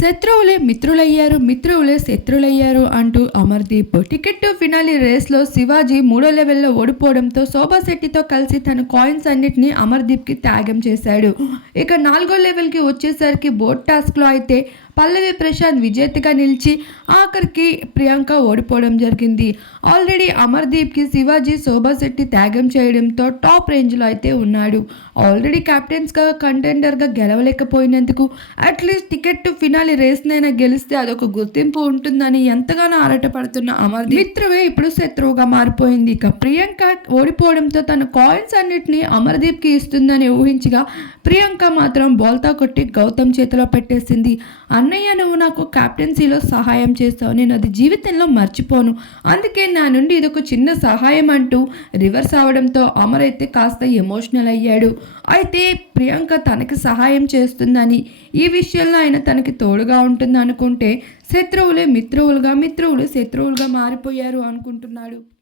శత్రువులే మిత్రులయ్యారు మిత్రువులే శత్రులయ్యారు అంటూ Amardeep. Ticket to finale రేస్లో శివాజీ మూడో లెవెల్లో ఓడిపోవడంతో శోభా శెట్టితో కలిసి తన కాయిన్స్ అన్నిటిని అమర్దీప్కి త్యాగం చేశాడు. ఇక నాలుగో లెవెల్కి వచ్చేసరికి బోట్ టాస్క్లో అయితే పల్లవి ప్రశాంత్ విజేతగా నిలిచి ఆఖరికి ప్రియాంక ఓడిపోవడం జరిగింది. ఆల్రెడీ అమర్దీప్కి శివాజీ శోభాశెట్టి త్యాగం చేయడంతో టాప్ రేంజ్లో అయితే ఉన్నాడు. ఆల్రెడీ కెప్టెన్స్గా కంటెండర్గా గెలవలేకపోయినందుకు at least ticket to finale రేస్నైనా గెలిస్తే అదొక గుర్తింపు ఉంటుందని ఎంతగానో ఆరాటపడుతున్న అమర్దీప్. మిత్రమే ఇప్పుడు శత్రువుగా మారిపోయింది. ఇక ప్రియాంక ఓడిపోవడంతో తన కాయిన్స్ అన్నిటిని అమర్దీప్కి ఇస్తుందని ఊహించగా ప్రియాంక మాత్రం బోల్తా కొట్టి గౌతమ్ చేతిలో పెట్టేసింది. అన్నయ్య నువ్వు నాకు కెప్టెన్సీలో సహాయం చేస్తావు. నేను అది జీవితంలో మర్చిపోను. అందుకే నా నుండి ఇదొక చిన్న సహాయం అంటూ రివర్స్ అవడంతో అమర్ అయితే కాస్త ఎమోషనల్ అయ్యాడు. అయితే ప్రియాంక తనకి సహాయం చేస్తుందని ఈ విషయంలో ఆయన తనకి తోడుగా ఉంటుంది అనుకుంటే శత్రువులే మిత్రువులుగా మిత్రువులు శత్రువులుగా మారిపోయారు అనుకుంటున్నాడు.